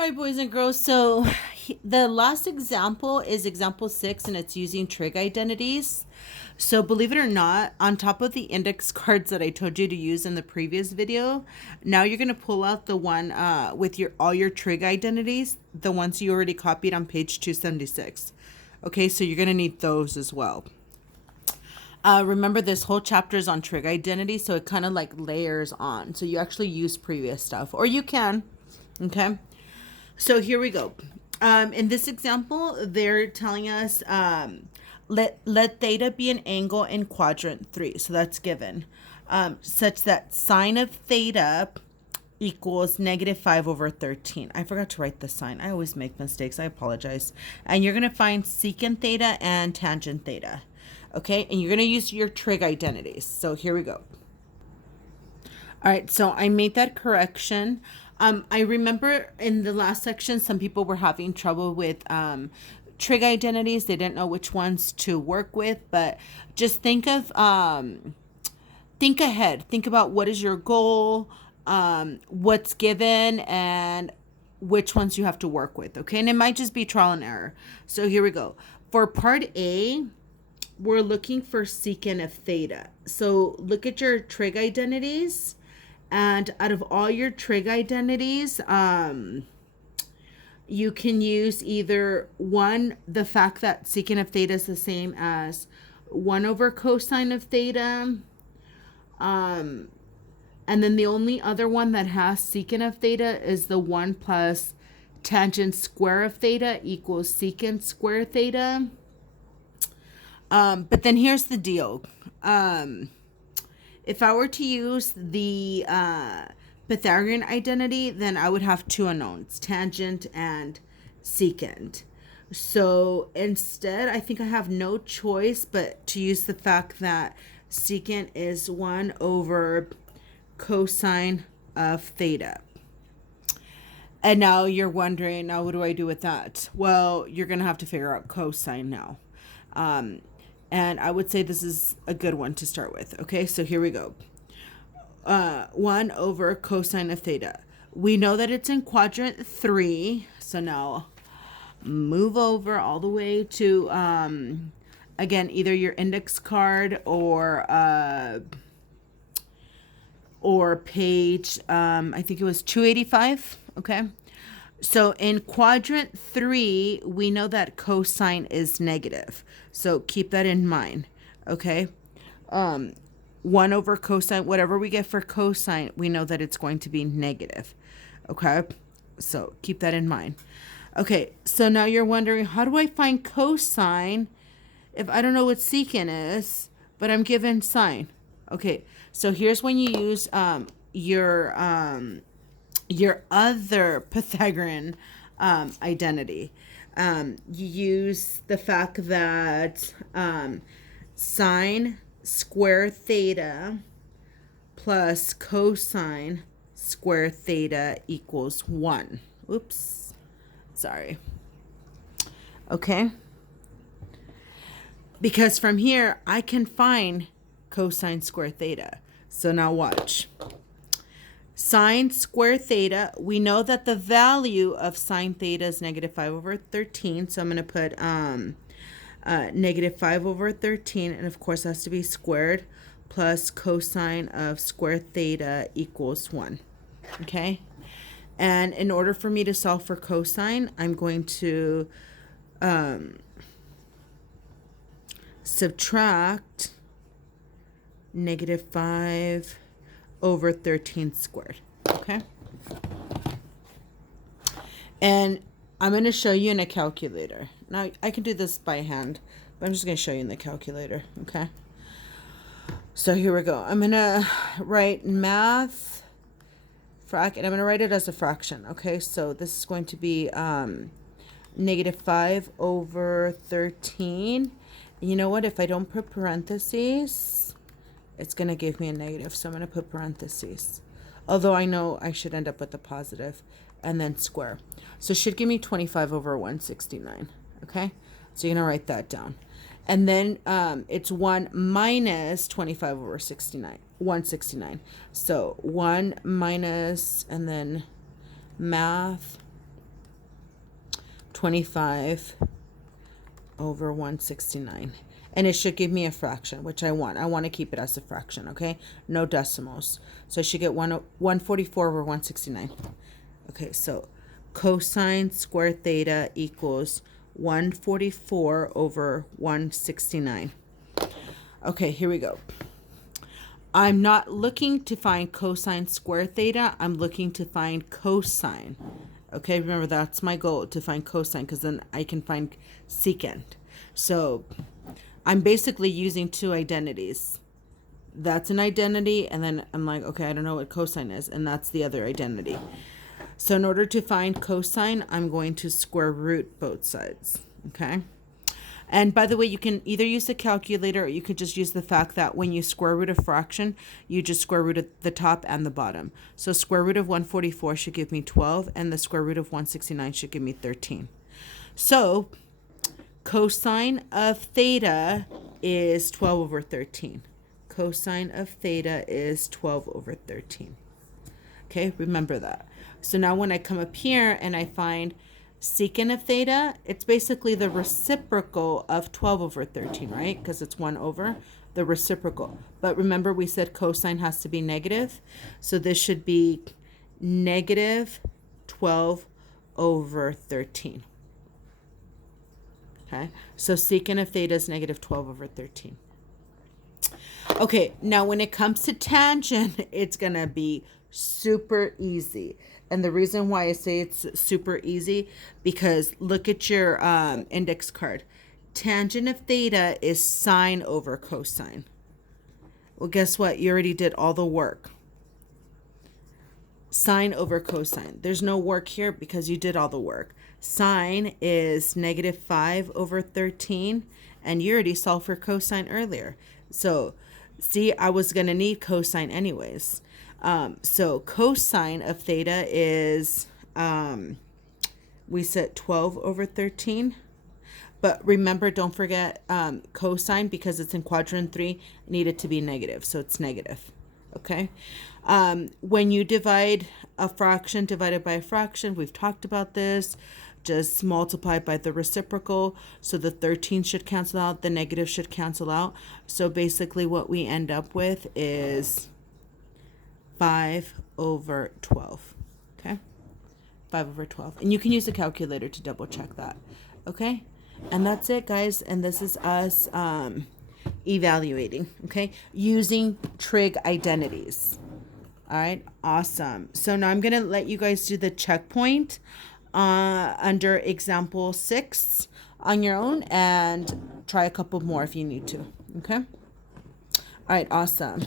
Hi, boys and girls. So the last example is example 6, and it's using trig identities. So believe it or not, on top of the index cards that I told you to use in the previous video, now you're going to pull out the one with your all your trig identities, the ones you already copied on page 276. Okay, so you're going to need those as well. Remember, this whole chapter is on trig identity, so it kind of like layers on. So you actually use previous stuff, or you can. Okay. So here we go. In this example, they're telling us let theta be an angle in quadrant 3. So that's given. Such that sine of theta equals negative 5 over 13. I forgot to write the sign. I always make mistakes. I apologize. And you're going to find secant theta and tangent theta. Okay, and you're going to use your trig identities. So here we go. All right, so I made that correction. I remember in the last section, some people were having trouble with trig identities. They didn't know which ones to work with, but just think ahead. Think about what is your goal, what's given, and which ones you have to work with. Okay, and it might just be trial and error. So here we go. For part A, we're looking for secant of theta. So look at your trig identities. And out of all your trig identities, you can use either one, the fact that secant of theta is the same as 1 over cosine of theta. And then the only other one that has secant of theta is the 1 plus tangent square of theta equals secant square theta. But then here's the deal. If I were to use the Pythagorean identity, then I would have two unknowns, tangent and secant. So instead, I think I have no choice but to use the fact that secant is 1 over cosine of theta. And now you're wondering, now what do I do with that? Well, you're going to have to figure out cosine now. And I would say this is a good one to start with. Okay, so here we go. 1 over cosine of theta. We know that it's in quadrant 3. So now move over all the way to, again, either your index card or page, I think it was 285. Okay. So in quadrant 3, we know that cosine is negative. So keep that in mind. Okay. 1 over cosine, whatever we get for cosine, we know that it's going to be negative. Okay. So keep that in mind. Okay. So now you're wondering, how do I find cosine if I don't know what secant is, but I'm given sine? Okay. So here's when you use your other Pythagorean identity. You use the fact that sine square theta plus cosine square theta equals 1. Oops. Sorry. Okay. Because from here, I can find cosine square theta. So now watch. Sine square theta, we know that the value of sine theta is negative 5 over 13. So I'm going to put negative 5 over 13. And of course, it has to be squared plus cosine of square theta equals 1. Okay. And in order for me to solve for cosine, I'm going to subtract negative 5 over 13 squared. Okay. And I'm going to show you in a calculator. Now, I can do this by hand, but I'm just going to show you in the calculator. Okay. So here we go. I'm going to write math and I'm going to write it as a fraction. Okay. So this is going to be negative 5 over 13. You know what? If I don't put parentheses, it's going to give me a negative. So I'm going to put parentheses. Although I know I should end up with a positive and then square. So it should give me 25 over 169. Okay. So you're going to write that down. And then it's 1 minus 25 over 169. So 1 minus, and then math 25 over 169. And it should give me a fraction, which I want. I want to keep it as a fraction, okay? No decimals. So I should get 144 over 169. Okay, so cosine square theta equals 144 over 169. Okay, here we go. I'm not looking to find cosine square theta. I'm looking to find cosine. Okay, remember that's my goal, to find cosine, because then I can find secant. So I'm basically using two identities. That's an identity, and then I'm like, okay, I don't know what cosine is, and that's the other identity. So in order to find cosine, I'm going to square root both sides, okay? And by the way, you can either use a calculator, or you could just use the fact that when you square root a fraction, you just square root at the top and the bottom. So square root of 144 should give me 12, and the square root of 169 should give me 13. So cosine of theta is 12 over 13. Cosine of theta is 12 over 13. Okay, remember that. So now when I come up here and I find secant of theta, it's basically the reciprocal of 12 over 13, right? Because it's 1 over the reciprocal. But remember, we said cosine has to be negative. So this should be negative 12 over 13. Okay, so secant of theta is negative 12 over 13. Okay, now when it comes to tangent, it's going to be super easy. And the reason why I say it's super easy, because look at your index card. Tangent of theta is sine over cosine. Well, guess what? You already did all the work. Sine over cosine. There's no work here because you did all the work. Sine is negative 5 over 13, and you already solved for cosine earlier. So, see, I was going to need cosine anyways. So cosine of theta is, we said 12 over 13. But remember, don't forget cosine, because it's in quadrant 3, need it to be negative. So it's negative. Okay. When you divide a fraction divided by a fraction, we've talked about this. Just multiply by the reciprocal. So the 13 should cancel out. The negative should cancel out. So basically what we end up with is 5 over 12. Okay. 5 over 12. And you can use a calculator to double check that. Okay. And that's it, guys. And this is us evaluating, okay, using trig identities. All right, awesome. So now I'm going to let you guys do the checkpoint under example 6 on your own, and try a couple more if you need to, okay? All right, awesome.